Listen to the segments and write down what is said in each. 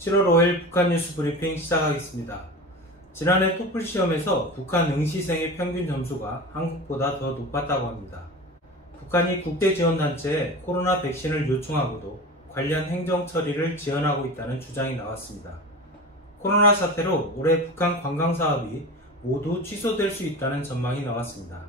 7월 5일 북한 뉴스 브리핑 시작하겠습니다. 지난해 토플 시험에서 북한 응시생의 평균 점수가 한국보다 더 높았다고 합니다. 북한이 국제지원단체에 코로나 백신을 요청하고도 관련 행정 처리를 지연하고 있다는 주장이 나왔습니다. 코로나 사태로 올해 북한 관광사업이 모두 취소될 수 있다는 전망이 나왔습니다.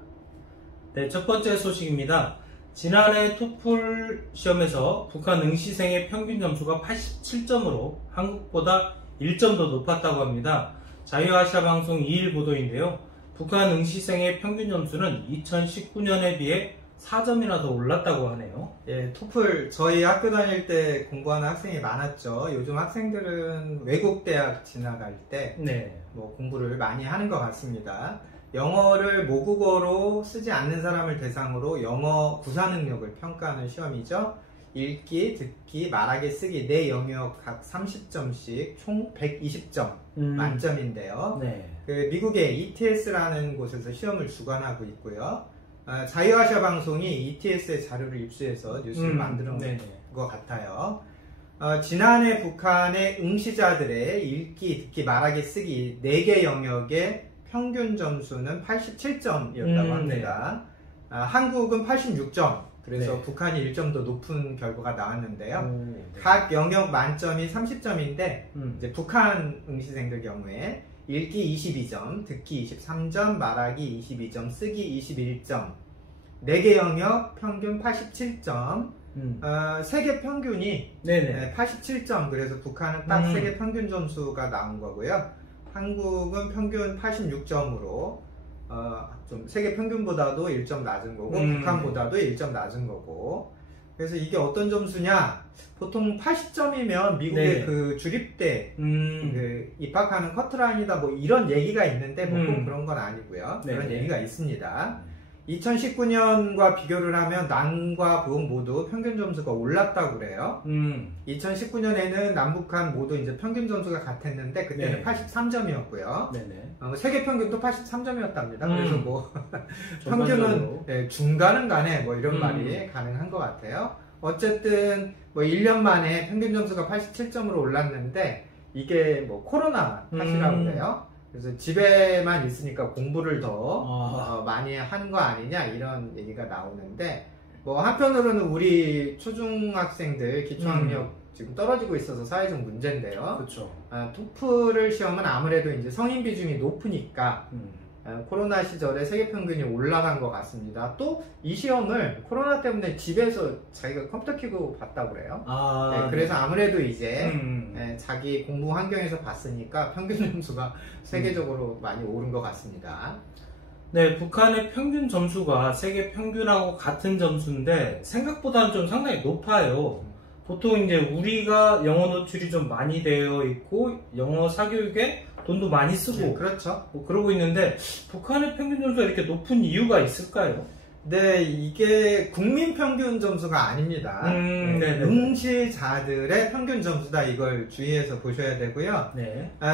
네, 첫 번째 소식입니다. 지난해 토플 시험에서 북한 응시생의 평균 점수가 87점으로 한국보다 1점 더 높았다고 합니다. 자유아시아방송 2일 보도인데요. 북한 응시생의 평균 점수는 2019년에 비해 4점이나 더 올랐다고 하네요. 예, 토플 저희 학교 다닐 때 공부하는 학생이 많았죠. 요즘 학생들은 외국 대학 지나갈 때 뭐 공부를 많이 하는 것 같습니다. 영어를 모국어로 쓰지 않는 사람을 대상으로 영어 구사 능력을 평가하는 시험이죠. 읽기, 듣기, 말하기, 쓰기 네 영역 각 30점씩 총 120점 만점인데요. 그 미국의 ETS라는 곳에서 시험을 주관하고 있고요. 자유아시아 방송이 ETS의 자료를 입수해서 뉴스를 만들어 놓은 것 같아요. 지난해 북한의 응시자들의 읽기, 듣기, 말하기, 쓰기 4개 영역의 평균 점수는 87점이었다고 합니다. 한국은 86점, 그래서 북한이 1점 더 높은 결과가 나왔는데요. 각 영역 만점이 30점인데 이제 북한 응시생들 경우에 읽기 22점, 듣기 23점, 말하기 22점, 쓰기 21점, 4개 영역 평균 87점, 세계 평균이 87점, 그래서 북한은 딱 세계 평균 점수가 나온 거고요. 한국은 평균 86점으로 좀 세계 평균보다도 1점 낮은 거고 북한보다도 1점 낮은 거고, 그래서 이게 어떤 점수냐, 보통 80점이면 미국의 그 주립대 그 입학하는 커트라인이다 뭐 이런 얘기가 있는데 뭐 꼭 그런 건 아니고요. 그런 얘기가 있습니다. 2019년과 비교를 하면 남과 북 모두 평균 점수가 올랐다고 그래요. 2019년에는 남북한 모두 이제 평균 점수가 같았는데 그때는 83점이었고요. 세계 평균도 83점이었답니다. 그래서 뭐 평균은 중간은 가네 뭐 이런 말이 가능한 것 같아요. 어쨌든 뭐 1년 만에 평균 점수가 87점으로 올랐는데 이게 뭐 코로나 탓이라고 그래요. 그래서 집에만 있으니까 공부를 더 많이 한 거 아니냐 이런 얘기가 나오는데, 뭐 한편으로는 우리 초중학생들 기초학력 지금 떨어지고 있어서 사회적 문제인데요. 그렇죠. 토플을 시험은 아무래도 이제 성인 비중이 높으니까 코로나 시절에 세계 평균이 올라간 것 같습니다. 또 이 시험을 코로나 때문에 집에서 자기가 컴퓨터 켜고 봤다고 그래요. 그래서 아무래도 이제 자기 공부 환경에서 봤으니까 평균 점수가 세계적으로 많이 오른 것 같습니다. 네, 북한의 평균 점수가 세계 평균하고 같은 점수인데 생각보다는 좀 상당히 높아요. 보통 이제 우리가 영어 노출이 좀 많이 되어 있고 영어 사교육에 돈도 많이 쓰고 그렇죠. 뭐 그러고 있는데 북한의 평균 점수가 이렇게 높은 이유가 있을까요? 네, 이게 국민 평균 점수가 아닙니다. 응시자들의 평균 점수다, 이걸 주의해서 보셔야 되고요.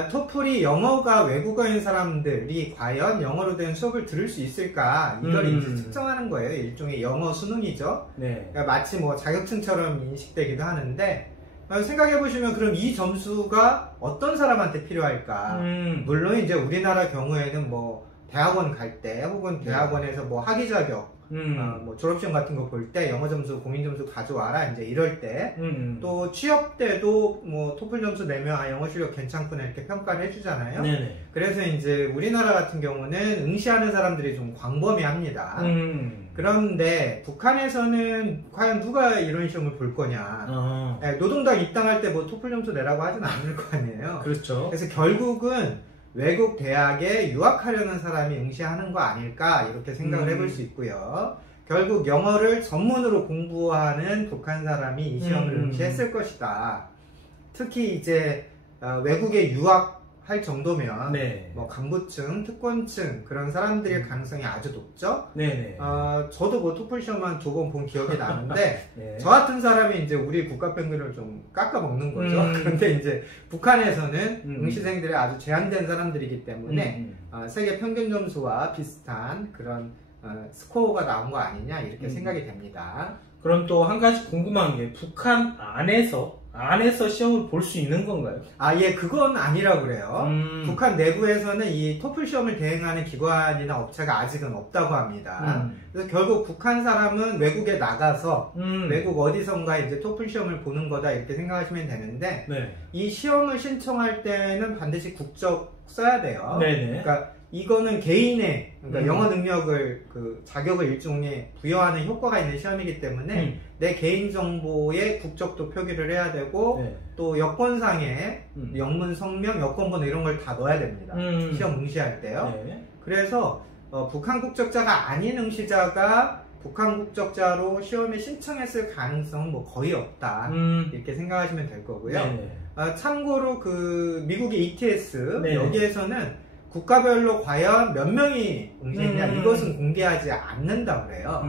토플이 영어가 외국어인 사람들이 과연 영어로 된 수업을 들을 수 있을까, 이걸 이제 측정하는 거예요. 일종의 영어 수능이죠. 그러니까 마치 뭐 자격증처럼 인식되기도 하는데, 생각해보시면 그럼 이 점수가 어떤 사람한테 필요할까? 물론 이제 우리나라 경우에는 뭐 대학원 갈 때 혹은 대학원에서 뭐 학위 자격 뭐 졸업시험 같은 거 볼 때 영어 점수, 공인 점수 가져와라 이제 이럴 때, 또 취업 때도 뭐 토플 점수 내면 영어 실력 괜찮구나 이렇게 평가를 해주잖아요. 그래서 이제 우리나라 같은 경우는 응시하는 사람들이 좀 광범위합니다. 그런데 북한에서는 과연 누가 이런 시험을 볼 거냐. 노동당 입당할 때 뭐 토플 점수 내라고 하진 않을 거 아니에요. 그렇죠. 그래서 결국은 외국 대학에 유학하려는 사람이 응시하는 거 아닐까 이렇게 생각을 해볼 수 있고요. 결국 영어를 전문으로 공부하는 북한 사람이 이 시험을 응시했을 것이다. 특히 이제 외국에 유학할 정도면 뭐 간부층, 특권층 그런 사람들일 가능성이 아주 높죠. 저도 뭐 토플 시험 한 2번 본 기억이 나는데 저 같은 사람이 이제 우리 국가 평균을 좀 깎아 먹는 거죠. 그런데 이제 북한에서는 응시생들이 아주 제한된 사람들이기 때문에 세계 평균 점수와 비슷한 그런 스코어가 나온 거 아니냐 이렇게 생각이 됩니다. 그럼 또 한 가지 궁금한 게 북한 안에서 안에서 시험을 볼 수 있는 건가요? 예, 그건 아니라고 그래요. 북한 내부에서는 이 토플 시험을 대행하는 기관이나 업체가 아직은 없다고 합니다. 그래서 결국 북한 사람은 외국에 나가서 외국 어디선가 이제 토플 시험을 보는 거다 이렇게 생각하시면 되는데 네. 이 시험을 신청할 때는 반드시 국적 써야 돼요. 네네. 그러니까 이거는 개인의 그러니까 영어 능력을 그 자격을 일종의 부여하는 효과가 있는 시험이기 때문에 내 개인 정보의 국적도 표기를 해야 되고 네. 또 여권상에 영문, 성명, 여권번호 이런 걸 다 넣어야 됩니다. 시험 응시할 때요. 네. 그래서 북한 국적자가 아닌 응시자가 북한 국적자로 시험에 신청했을 가능성은 뭐 거의 없다 이렇게 생각하시면 될 거고요. 참고로 그 미국의 ETS 네. 여기에서는 국가별로 과연 몇 명이 응시했냐 이것은 공개하지 않는다고 그래요.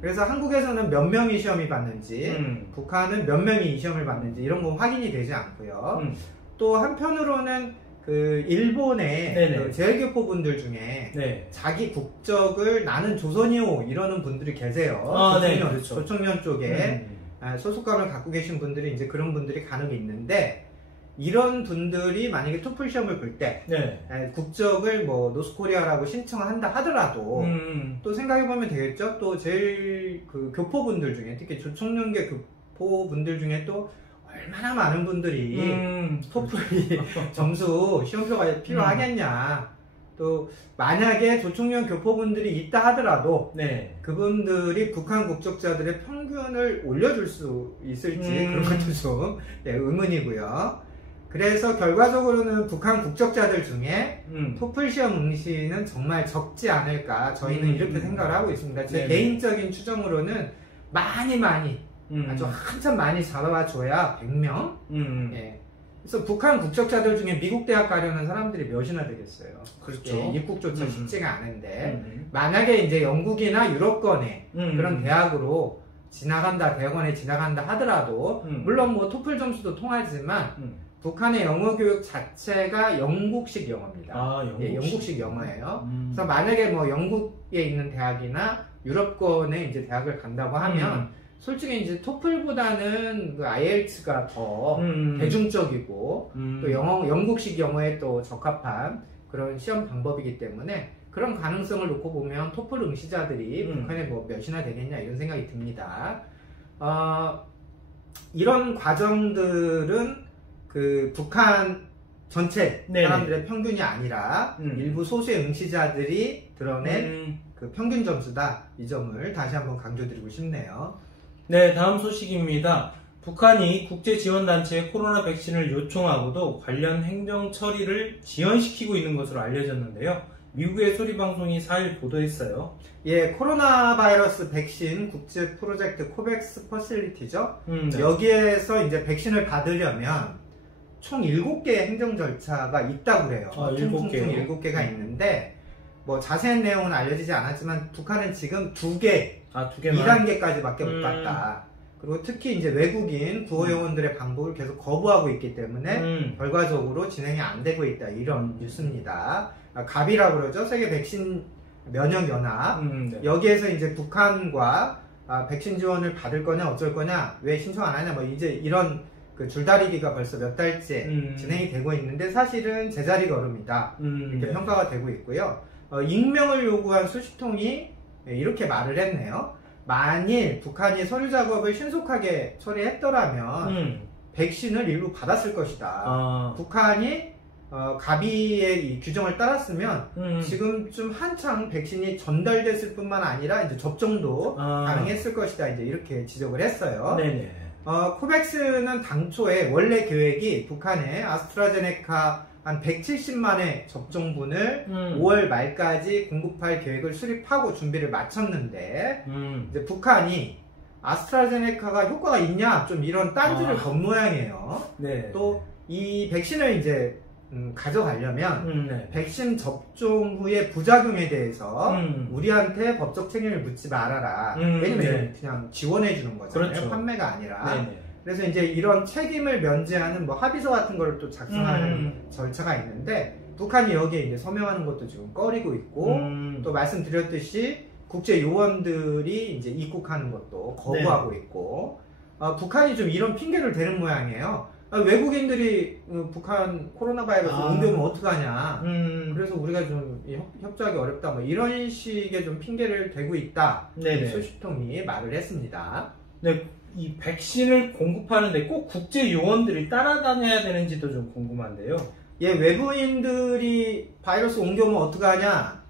그래서 한국에서는 몇 명이 시험이 봤는지 북한은 몇 명이 이 시험을 봤는지 이런 건 확인이 되지 않고요. 또 한편으로는 그 일본의 그 제일교포 분들 중에 네. 자기 국적을 나는 조선이오 이러는 분들이 계세요. 조청년, 네, 그렇죠. 조청년 쪽에 소속감을 갖고 계신 분들이 이제 그런 분들이 간혹 있는데 이런 분들이 만약에 토플 시험을 볼 때 네. 국적을 뭐 노스코리아라고 신청한다 하더라도 또 생각해보면 되겠죠. 또 제일 그 교포분들 중에 특히 조청년계 교포분들 중에 또 얼마나 많은 분들이 토플이 점수 시험표가 필요하겠냐. 또 만약에 조청년 교포분들이 있다 하더라도 네. 그분들이 북한 국적자들의 평균을 올려줄 수 있을지 그런 것도 좀 네, 의문이고요. 그래서 결과적으로는 북한 국적자들 중에 토플 시험 응시는 정말 적지 않을까 저희는 이렇게 생각을 하고 있습니다. 제 개인적인 추정으로는 많이 아주 한참 많이 잡아줘야 100명 예. 그래서 북한 국적자들 중에 미국 대학 가려는 사람들이 몇이나 되겠어요. 그렇죠. 예, 입국조차 쉽지가 않은데 만약에 이제 영국이나 유럽권의 그런 대학으로 대학원에 지나간다 하더라도 물론 뭐 토플 점수도 통하지만 북한의 영어 교육 자체가 영국식 영어입니다. 예, 영국식 영어예요. 그래서 만약에 뭐 영국에 있는 대학이나 유럽권에 이제 대학을 간다고 하면 솔직히 이제 토플보다는 그 IELTS가 더 대중적이고 또 영국식 영어에 또 적합한 그런 시험 방법이기 때문에 그런 가능성을 놓고 보면 토플 응시자들이 북한에 뭐 몇이나 되겠냐 이런 생각이 듭니다. 이런 과정들은 그 북한 전체 사람들의 평균이 아니라 일부 소수의 응시자들이 드러낸 그 평균 점수다. 이 점을 다시 한번 강조드리고 싶네요. 네, 다음 소식입니다. 북한이 국제지원단체에 코로나 백신을 요청하고도 관련 행정 처리를 지연시키고 있는 것으로 알려졌는데요. 미국의 소리방송이 4일 보도했어요. 예, 코로나 바이러스 백신 국제 프로젝트 코백스 퍼실리티죠. 네. 여기에서 이제 백신을 받으려면 총 7개의 행정 절차가 있다고 해요. 총 7개가 있는데 뭐 자세한 내용은 알려지지 않았지만 북한은 지금 2개, 2단계까지 밖에 못 갔다. 그리고 특히 이제 외국인 구호요원들의 방북을 계속 거부하고 있기 때문에 결과적으로 진행이 안 되고 있다. 이런 뉴스입니다. 가비라고 그러죠. 세계 백신 면역 연합. 네. 여기에서 이제 북한과 백신 지원을 받을 거냐 어쩔 거냐 왜 신청 안 하냐 뭐 이제 이런 그 줄다리기가 벌써 몇 달째 진행이 되고 있는데 사실은 제자리 걸음이다 이렇게 평가가 되고 있고요. 익명을 요구한 수십 통이 이렇게 말을 했네요. 만일 북한이 서류 작업을 신속하게 처리했더라면 백신을 일부 받았을 것이다. 북한이 가비의 이 규정을 따랐으면 지금쯤 한창 백신이 전달됐을 뿐만 아니라 이제 접종도 가능했을 것이다. 이제 이렇게 지적을 했어요. 네네. 코백스는 당초에 원래 계획이 북한에 아스트라제네카 한 170만의 접종분을 5월 말까지 공급할 계획을 수립하고 준비를 마쳤는데 이제 북한이 아스트라제네카가 효과가 있냐 좀 이런 딴지를 건 모양이에요. 네. 또 이 백신을 이제 가져가려면 백신 접종 후에 부작용에 대해서 우리한테 법적 책임을 묻지 말아라. 왜냐면 그냥 지원해 주는 거잖아요. 그렇죠. 판매가 아니라. 그래서 이제 이런 책임을 면제하는 뭐 합의서 같은 걸 또 작성하는 절차가 있는데 북한이 여기에 이제 서명하는 것도 지금 꺼리고 있고 또 말씀드렸듯이 국제 요원들이 이제 입국하는 것도 거부하고 있고 북한이 좀 이런 핑계를 대는 모양이에요. 외국인들이 북한 코로나 바이러스 옮겨오면 어떡하냐. 그래서 우리가 좀 협조하기 어렵다. 뭐 이런 식의 좀 핑계를 대고 있다. 소식통이 말을 했습니다. 네, 이 백신을 공급하는데 꼭 국제 요원들이 따라다녀야 되는지도 좀 궁금한데요. 예, 외부인들이 바이러스 옮겨오면 어떡하냐.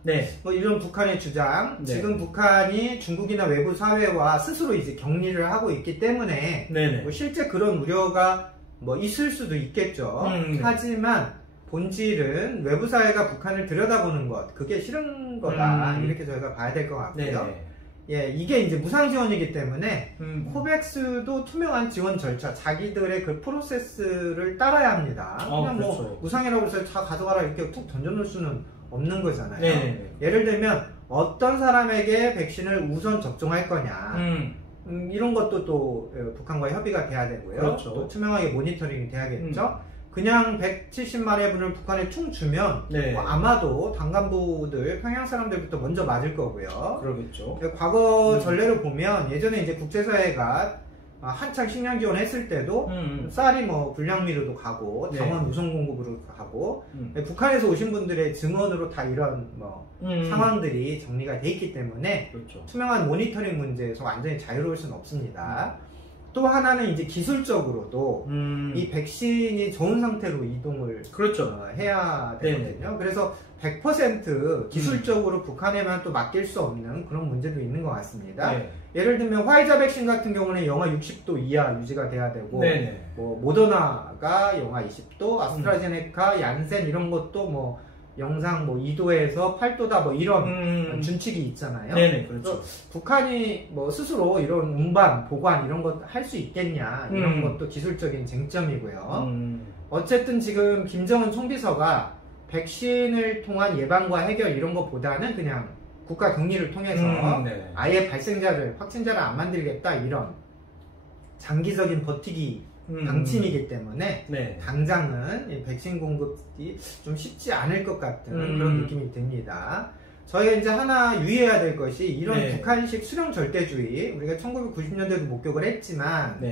뭐 이런 북한의 주장. 지금 북한이 중국이나 외부 사회와 스스로 이제 격리를 하고 있기 때문에 뭐 실제 그런 우려가 뭐 있을 수도 있겠죠. 하지만 본질은 외부 사회가 북한을 들여다보는 것, 그게 싫은 거다. 이렇게 저희가 봐야 될 것 같고요. 예, 이게 이제 무상 지원이기 때문에 코백스도 투명한 지원 절차, 자기들의 그 프로세스를 따라야 합니다. 그냥 그렇죠. 뭐 무상이라고 해서 다 가져가라 이렇게 툭 던져놓을 수는 없는 거잖아요. 예를 들면 어떤 사람에게 백신을 우선 접종할 거냐. 이런 것도 또 북한과 협의가 돼야 되고요. 그렇죠. 또 투명하게 모니터링이 돼야겠죠. 그냥 170만여 분을 북한에 총 주면 뭐 아마도 당간부들, 평양 사람들부터 먼저 맞을 거고요. 그러겠죠. 과거 전례를 보면 예전에 이제 국제사회가 한창 식량 지원했을 때도 쌀이 뭐 불량미로도 가고 당원 우선 공급으로 가고 북한에서 오신 분들의 증언으로 다 이런 뭐 상황들이 정리가 돼 있기 때문에 그렇죠. 투명한 모니터링 문제에서 완전히 자유로울 수는 없습니다. 또 하나는 이제 기술적으로도 이 백신이 좋은 상태로 이동을 그렇죠. 해야 되거든요. 그래서 100% 기술적으로 북한에만 또 맡길 수 없는 그런 문제도 있는 것 같습니다. 예를 들면 화이자 백신 같은 경우는 영하 60도 이하 유지가 돼야 되고 뭐 모더나가 영하 20도, 아스트라제네카, 얀센 이런 것도 뭐 영상 뭐 2도에서 8도다 뭐 이런 준칙이 있잖아요. 그렇죠. 북한이 뭐 스스로 이런 운반, 보관 이런 것 할 수 있겠냐 이런 것도 기술적인 쟁점이고요. 어쨌든 지금 김정은 총비서가 백신을 통한 예방과 해결 이런 것보다는 그냥 국가 격리를 통해서 아예 발생자를, 확진자를 안 만들겠다 이런 장기적인 버티기 방침이기 때문에 당장은 백신 공급이 좀 쉽지 않을 것 같은 그런 느낌이 듭니다. 저희가 이제 하나 유의해야 될 것이 이런 북한식 수령 절대주의, 우리가 1990년대도 목격을 했지만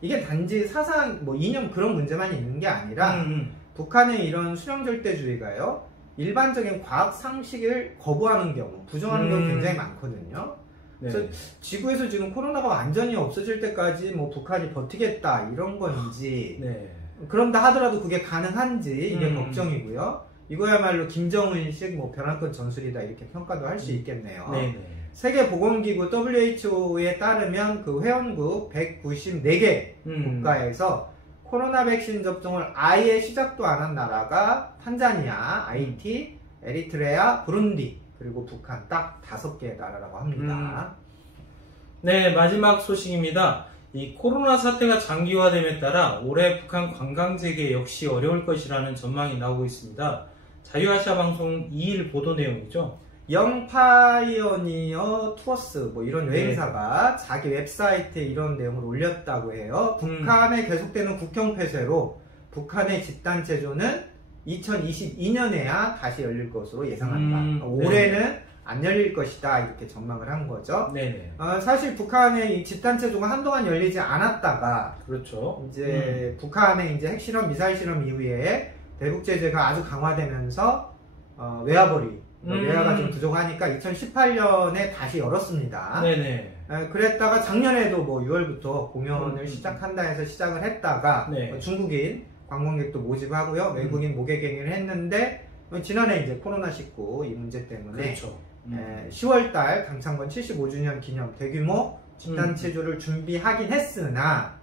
이게 단지 사상, 뭐 이념 그런 문제만 있는 게 아니라 북한의 이런 수령 절대주의가요, 일반적인 과학 상식을 거부하는 경우, 부정하는 경우 굉장히 많거든요. 그래서 지구에서 지금 코로나가 완전히 없어질 때까지 뭐 북한이 버티겠다 이런 건지 그런다 하더라도 그게 가능한지 이게 걱정이고요. 이거야말로 김정은식 뭐 벼랑끝 전술이다 이렇게 평가도 할 수 있겠네요. 세계보건기구 WHO에 따르면 그 회원국 194개 국가에서 코로나 백신 접종을 아예 시작도 안 한 나라가 탄자니아, 하이티, 에리트레아, 부룬디 그리고 북한 딱 5개의 나라라고 합니다. 네, 마지막 소식입니다. 이 코로나 사태가 장기화됨에 따라 올해 북한 관광 재개 역시 어려울 것이라는 전망이 나오고 있습니다. 자유아시아 방송 2일 보도 내용이죠. 영파이어니어 투어스 뭐 이런 여행사가 자기 웹사이트에 이런 내용을 올렸다고 해요. 북한에 계속되는 국경 폐쇄로 북한의 집단체조는 2022년에야 다시 열릴 것으로 예상한다. 올해는 안 열릴 것이다 이렇게 전망을 한 거죠. 사실 북한의 이 집단체조가 한동안 열리지 않았다가 그렇죠. 이제 북한의 이제 핵실험, 미사일 실험 이후에 대북 제재가 아주 강화되면서 외화벌이 외화가 좀 부족하니까 2018년에 다시 열었습니다. 그랬다가 작년에도 뭐 6월부터 공연을 시작한다 해서 시작을 했다가 중국인 관광객도 모집하고요. 외국인 모객행위를 했는데 지난해 이제 코로나19 이 문제 때문에 10월달 강창건 75주년 기념 대규모 집단체조를 준비하긴 했으나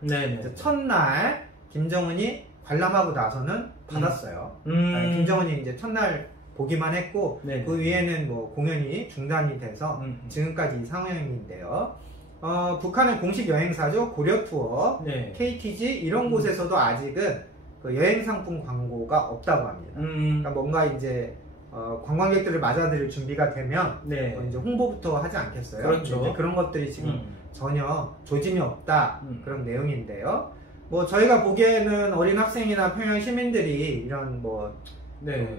첫날 김정은이 관람하고 나서는 닫았어요. 김정은이 이제 첫날 보기만 했고 그 위에는 뭐 공연이 중단이 돼서 지금까지 이 상황인데요. 북한의 공식 여행사죠. 고려투어, KTG 이런 곳에서도 아직은 그 여행 상품 광고가 없다고 합니다. 그러니까 뭔가 이제 관광객들을 맞아들일 준비가 되면 이제 홍보부터 하지 않겠어요? 그렇죠. 이제 그런 것들이 지금 전혀 조짐이 없다 그런 내용인데요. 뭐 저희가 보기에는 어린 학생이나 평양 시민들이 이런 뭐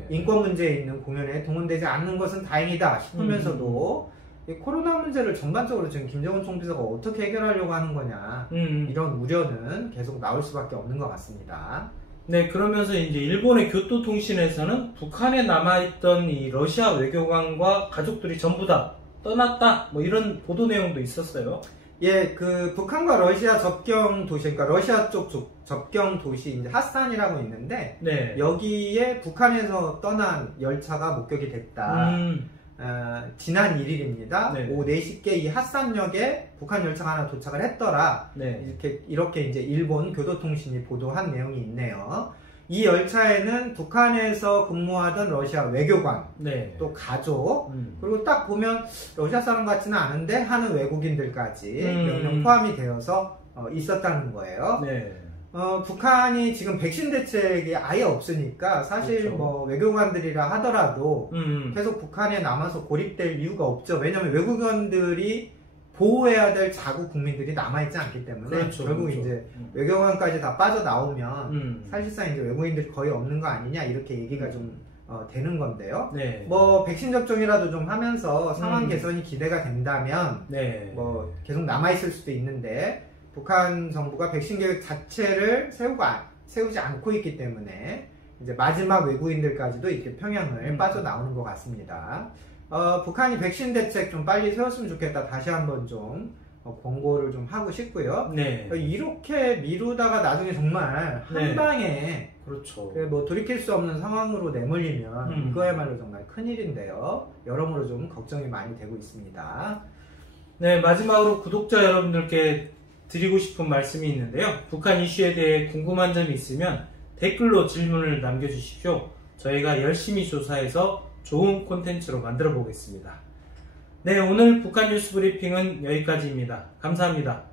인권 문제에 있는 공연에 동원되지 않는 것은 다행이다 싶으면서도 이 코로나 문제를 전반적으로 지금 김정은 총비서가 어떻게 해결하려고 하는 거냐 이런 우려는 계속 나올 수밖에 없는 것 같습니다. 네, 그러면서 이제 일본의 교토통신에서는 북한에 남아있던 이 러시아 외교관과 가족들이 전부 다 떠났다, 뭐 이런 보도 내용도 있었어요. 예, 그 북한과 러시아 접경 도시, 그러니까 러시아 쪽 접경 도시 이제 핫산이라고 있는데 네. 여기에 북한에서 떠난 열차가 목격이 됐다. 지난 1일입니다. 네. 오후 4시께 이 핫산역에 북한 열차가 하나 도착을 했더라. 네. 이렇게 이제 일본 교도통신이 보도한 내용이 있네요. 이 열차에는 북한에서 근무하던 러시아 외교관, 네. 또 가족, 그리고 딱 보면 러시아 사람 같지는 않은데 하는 외국인들까지 몇 명 포함이 되어서 있었다는 거예요. 네. 북한이 지금 백신 대책이 아예 없으니까 사실 그렇죠. 뭐 외교관들이라 하더라도 계속 북한에 남아서 고립될 이유가 없죠. 왜냐하면 외국인들이 보호해야 될 자국 국민들이 남아있지 않기 때문에 그렇죠, 결국 그렇죠. 이제 외교관까지 다 빠져나오면 사실상 이제 외국인들이 거의 없는 거 아니냐 이렇게 얘기가 좀 되는 건데요. 네. 뭐 백신 접종이라도 좀 하면서 상황 개선이 기대가 된다면 네. 뭐 계속 남아있을 수도 있는데 북한 정부가 백신 계획 자체를 세우지 않고 있기 때문에 이제 마지막 외국인들까지도 이렇게 평양을 빠져나오는 것 같습니다. 북한이 백신 대책 좀 빨리 세웠으면 좋겠다. 다시 한번 좀 권고를 좀 하고 싶고요. 네. 이렇게 미루다가 나중에 정말 한 네. 방에 그렇죠. 뭐 돌이킬 수 없는 상황으로 내몰리면 그거야말로 정말 큰일인데요. 여러모로 좀 걱정이 많이 되고 있습니다. 네, 마지막으로 구독자 여러분들께 드리고 싶은 말씀이 있는데요. 북한 이슈에 대해 궁금한 점이 있으면 댓글로 질문을 남겨주십시오. 저희가 열심히 조사해서 좋은 콘텐츠로 만들어 보겠습니다. 네, 오늘 북한 뉴스 브리핑은 여기까지입니다. 감사합니다.